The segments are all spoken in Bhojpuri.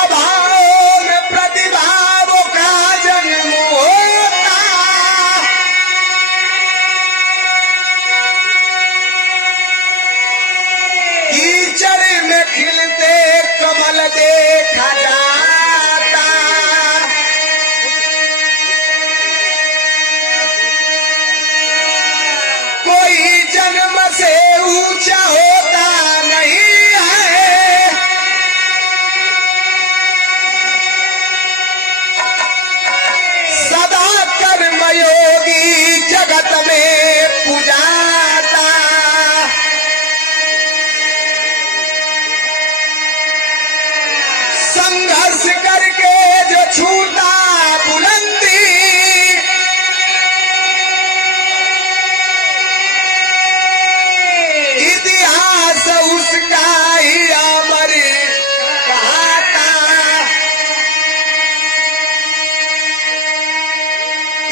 अभाव में प्रतिभाव का जन्म होता, कीचड़ में खिलते कमल देखा जाता, कोई जन्म से ऊंचा होता नहीं है, सदा कर्मयोगी जगत में पुजाता, संघर्ष करके जो छूटा बुलंदी, इतिहास उसका ही अमर कहता,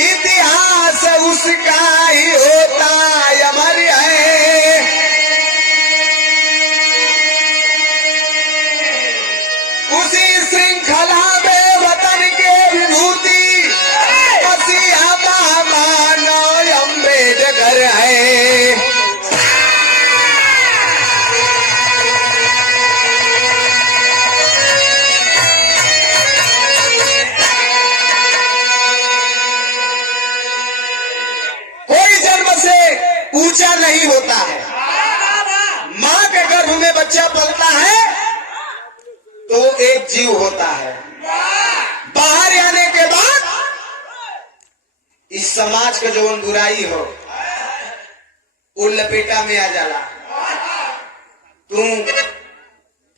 इतिहास उसका ही होता अमर है। उसी श्रृंखला में वतन के विभूति मसीहा महामानव अम्बेडकर है। कोई जन्म से ऊंचा नहीं होता है। मां के गर्भ में बच्चा पलता है तो एक जीव होता है, बाहर आने के बाद इस समाज का जो बुराई हो वो लपेटा में आ जाला। तू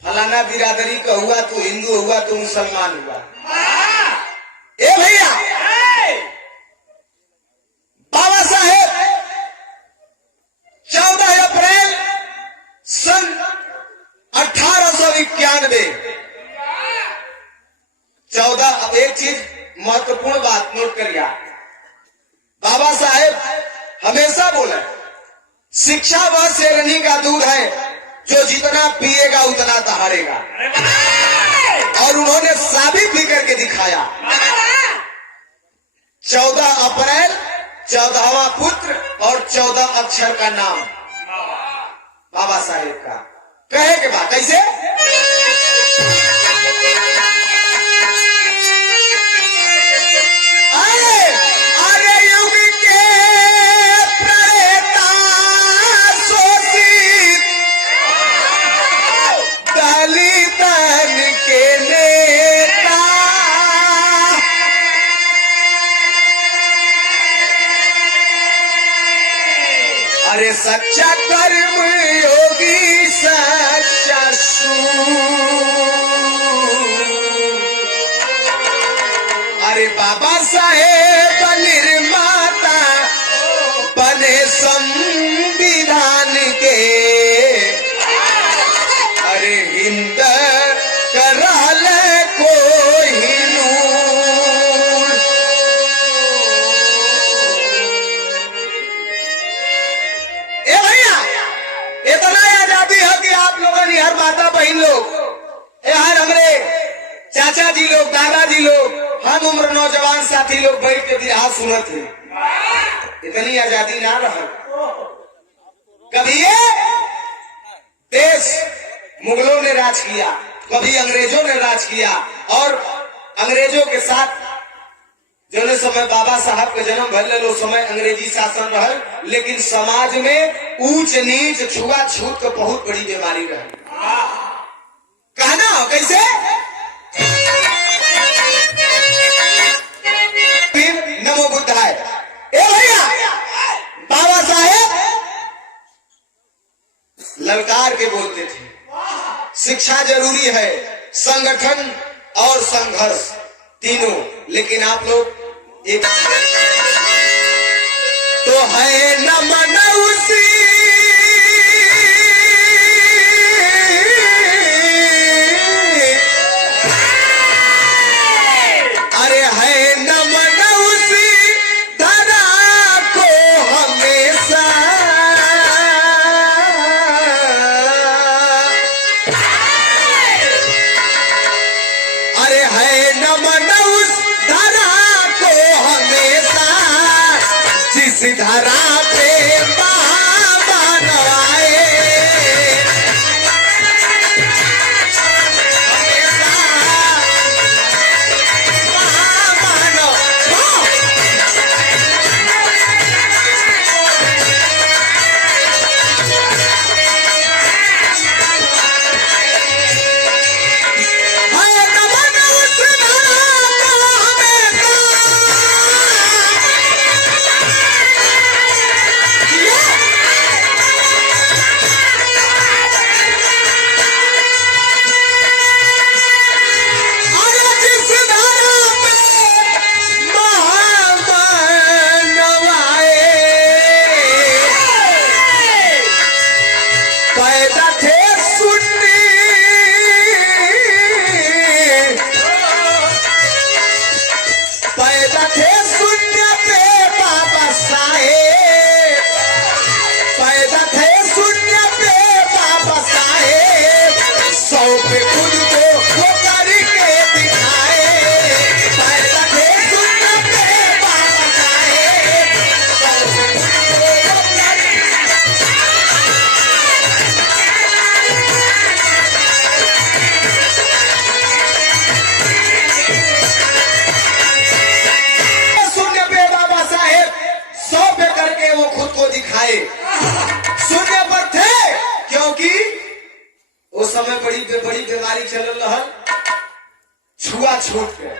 फलाना बिरादरी का हुआ, तू हिंदू हुआ, तू मुसलमान हुआ। ए भैया, बाबा साहेब 14 अप्रैल सन 1891 14। अब एक चीज महत्वपूर्ण बात नोट करिए, बाबा साहेब हमेशा बोले शिक्षा वह शेरनी का दूध है जो जितना पिएगा उतना दहाड़ेगा, और उन्होंने साबित भी करके दिखाया। 14 अप्रैल 14वां पुत्र और 14 अक्षर का नाम बाबा साहेब का। कहे के बाद कैसे? अरे युग के प्रणेता शोषित दलितन के नेता, अरे सच्चा कर्म योगी सच्चा अरे बाबा साहेब निर्माता बने संविधान के, अरे हिंद करल कोहिनूर। ए भैया, इतना आजादी है कि आप लोगों ने हर माता बहन लोग, हर हमरे चाचा जी लोग, दादाजी लोग, हम उम्र नौजवान साथी लोग बैठ के इतिहास सुनत है। इतनी आजादी ना रहा। कभी ये देश मुगलों ने राज किया, कभी अंग्रेजों ने राज किया, और अंग्रेजों के साथ जो समय बाबा साहब का जन्म भर लो समय अंग्रेजी शासन रहल, लेकिन समाज में ऊंच नीच छुआछूत का बहुत बड़ी बीमारी रही। कहना कैसे? नमो बुद्धाय। ए भैया, बाबा साहेब ललकार के बोलते थे शिक्षा जरूरी है, संगठन और संघर्ष तीनों, लेकिन आप लोग एक तो है न मनौसी, अरे है न मनौसी धरा को हमेशा, सिधारा पे बाबा नवाए शून्य पर थे क्योंकि उस समय बड़ी बीमारी चल रहा छुआछूत के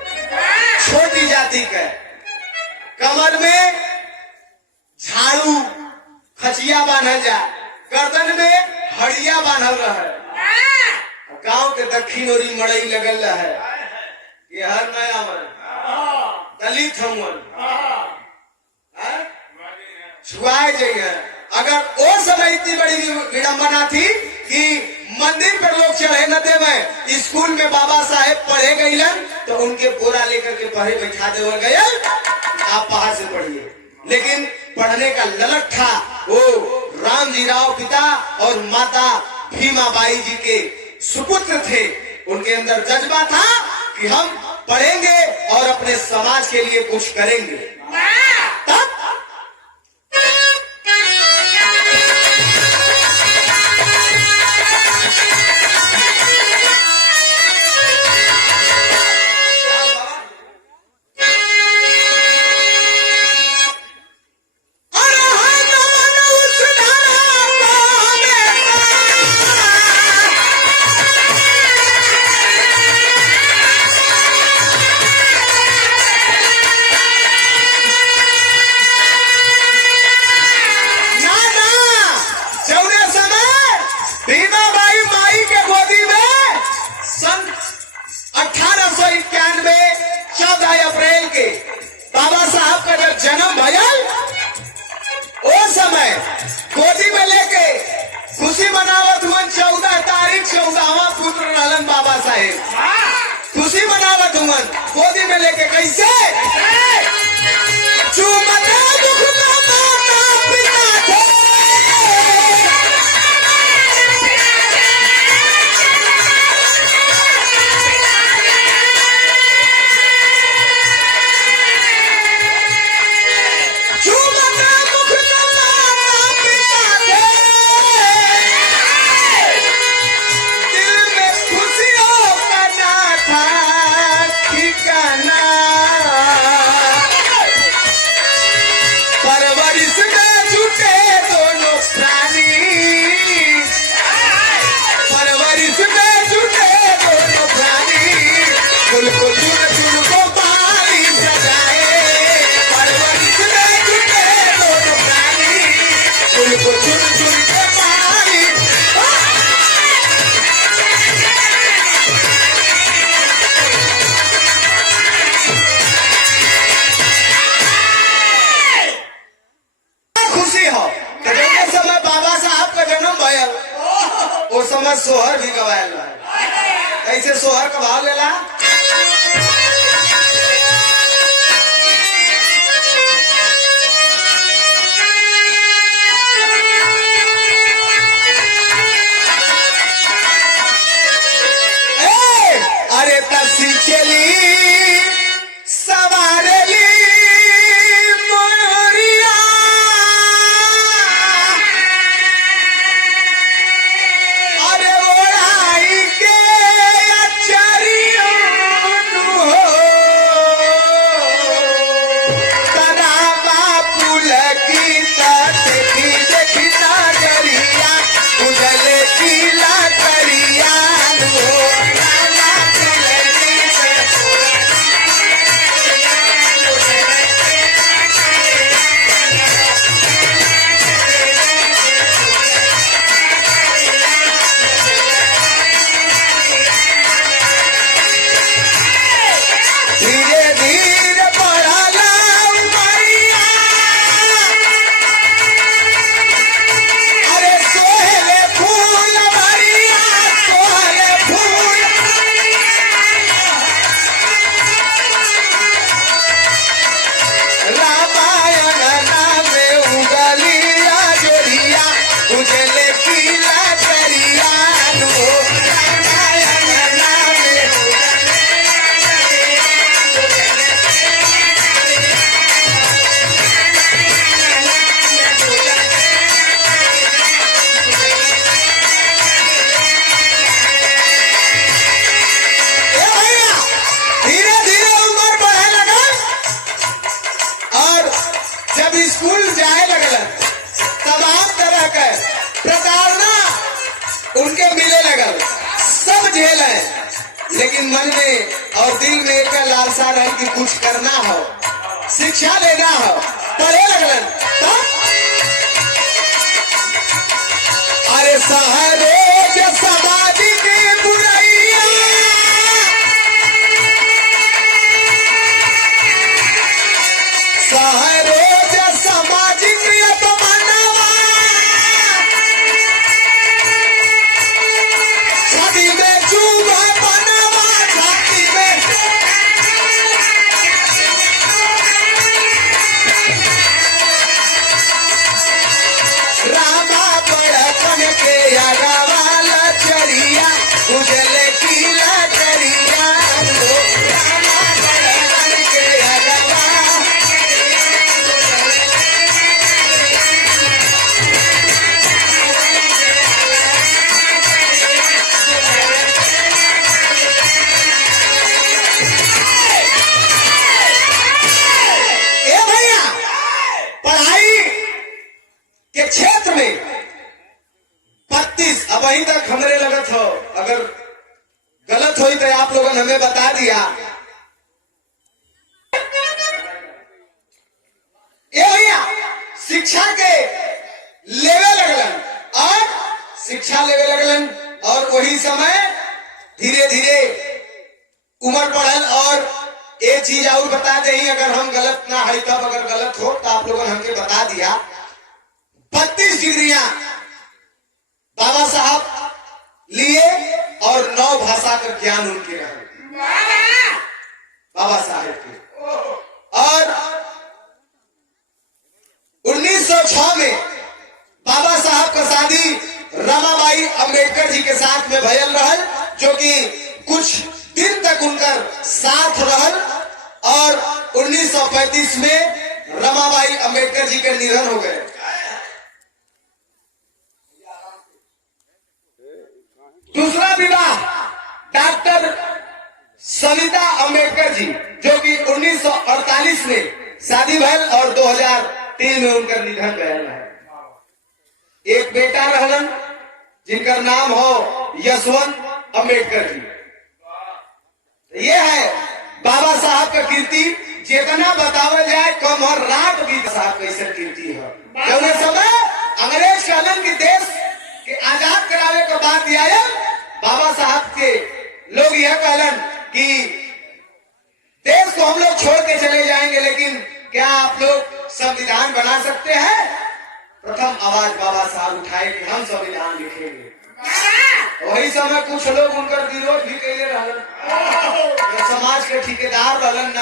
छोटी जाति के कमर में झाड़ू खचिया बांधल जा गर्दन में हड़िया बांधल रहे गांव के दक्षिण ओरी मड़ई लगल है ये हर नया मन दलित हमन छुआए जाइए। अगर वो समय इतनी बड़ी विडंबना थी कि मंदिर पर लोग चढ़े न दे में स्कूल में बाबा साहेब पढ़े गए तो उनके बोरा लेकर के पढ़े बैठा दे गए आप बाहर से पढ़िए, लेकिन पढ़ने का ललक था वो रामजी राव पिता और माता भीमाबाई जी के सुपुत्र थे। उनके अंदर जज्बा था कि हम पढ़ेंगे और अपने समाज के लिए कुछ करेंगे। तब बाबा साहब का जब जन्म भया उस समय गोदी में लेके खुशी मनावत हुआ 14 तारीख 14वां पुत्र रहलन बाबा साहेब खुशी मनावत हुआ गोदी में लेके कैसे चूमते दुख में माता पिता थे समय सोहर भी गवायल कैसे सोहर का भाव लेला अरे तसी चली सवारली मोरिया लेकिन मन में और दिल में एक लालसा रहे कि कुछ करना हो, शिक्षा लेना हो, पढ़े लगलन तब अरे सहरोज सामाजिक बुराइयां सहरोज सामाजिक अपमानवा छवि में चूम बनवा छाती में रामा बड़पन के अगवाला चरिया उजले पीला चरिया रामा बड़पन के अगवा ए भैया पढ़ाई के क्षेत्र में 32 अब वहीं तक हमरे लगत हो, अगर गलत हुई तो आप लोगों ने हमें बता दिया। ये भैया शिक्षा के लेवे लगलन और शिक्षा लेवे लगलन और वही समय धीरे धीरे उम्र बढ़ल और एक चीज और बता दें, अगर हम गलत ना है तब, अगर गलत हो तो आप लोगों ने हमके बता दिया। 32 डिग्रियां बाबा साहब लिए और 9 भाषा का ज्ञान उनके रहे बाबा साहब के। और 1906 में बाबा साहब का शादी रमाबाई अंबेडकर जी के साथ में भयल रहल, जो कि कुछ दिन तक उनका साथ रहल और 1935 में रमाबाई अंबेडकर जी के निधन हो गए। दूसरा विवाह डॉक्टर सविता अंबेडकर जी, जो कि 1948 में शादी भयल और 2003 में उनका निधन भयल है। एक बेटा रहलन जिनका नाम हो यशवंत अंबेडकर जी। ये है बाबा साहब का कीर्ति, जितना बतावल जाए कम और रात भी साहब कैसे कीर्ति है। क्योंकि समय अंग्रेज कालन की देश के आजाद करावे के बाद दिया बाबा साहब के लोग यह कहलन कि देश को हम लोग छोड़ के चले जाएंगे, लेकिन क्या आप लोग संविधान बना सकते हैं? प्रथम आवाज बाबा साहब उठाए कि हम संविधान लिखेंगे। वही समय कुछ लोग उनका विरोध भी कैले रहलन, समाज के ठेकेदार रहलन,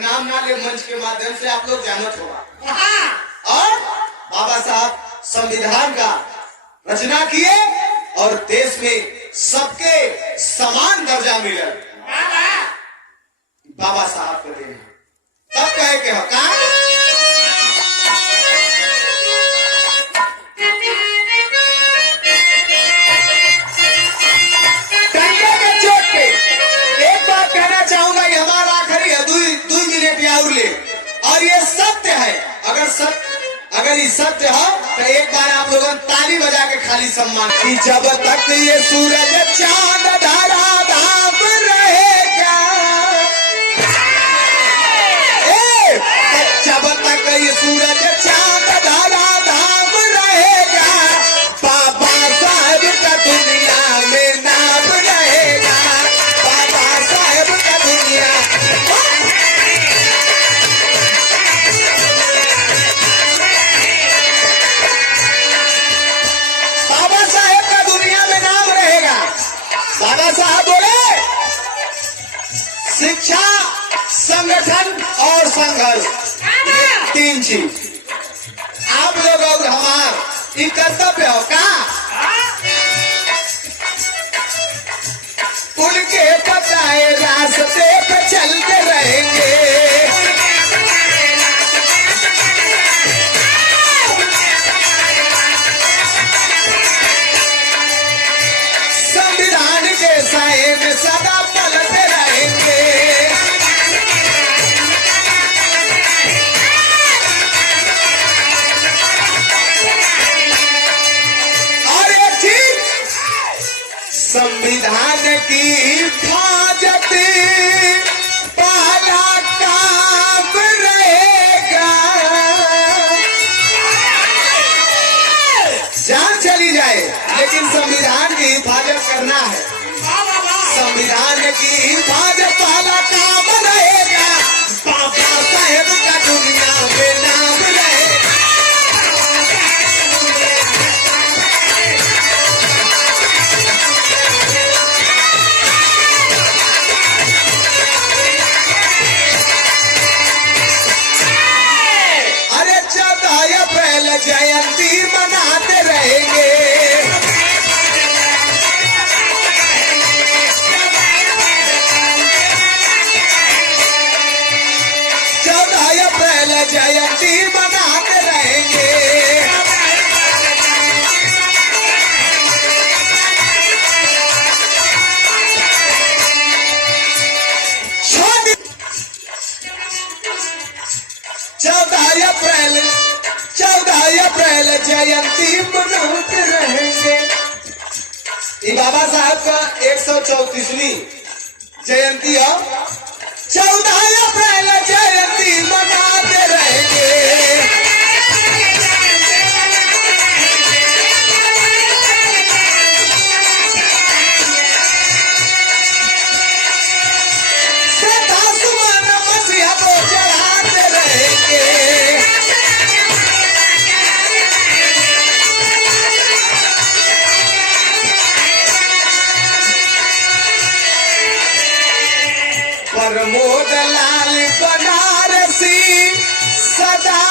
नाम ना ले मंच के माध्यम से आप लोग जानत होगा। और बाबा साहब संविधान का रचना किए और देश में सबके समान दर्जा मिला बाबा साहब को देना। तब कहे के हका डंडे के चोट पे एक बात कहना चाहूंगा कि हमारा आखिरी है 2 मिनट और ले, और ये सत्य है। अगर ये सत्य हो तो एक बार आप लोगों ताली बजा के खाली सम्मान की। जब तक ये सूरज चांद धारा धाम रहेगा, जब तक ये सूरज चांद धारा धाम रहेगा, बाबा साहब का दुनिया में नाम रहेगा, बाबा साहब का दुनिया। बाबा साहब का दुनिया में नाम रहेगा। बाबा साहब बोले शिक्षा, संगठन और संघर्ष, 3 चीज आप लोग और हमार ये कर्तव्य हो का उनके बताए रास्ते पे चलते रहेंगे। संविधान के साए में सदा पलते रहेंगे। कहना है, संविधान की हिफाजत वाला काम रहेगा, बाबा साहेब का दुनिया में नाम रहेगा। अरे 14 अप्रैल जयंती मनाते रहेंगे, 14 अप्रैल जयंती मनाते रहेंगे। छोड़ 14 अप्रैल जयंती मनाते रहेंगे। ये बाबा साहब का 134वीं जयंती है। 14 अप्रैल जयंती मनाते रहेंगे। सदा सुमन मसीहा को चढ़ाते रहेंगे। प्रमोद लाल बनारसी सदा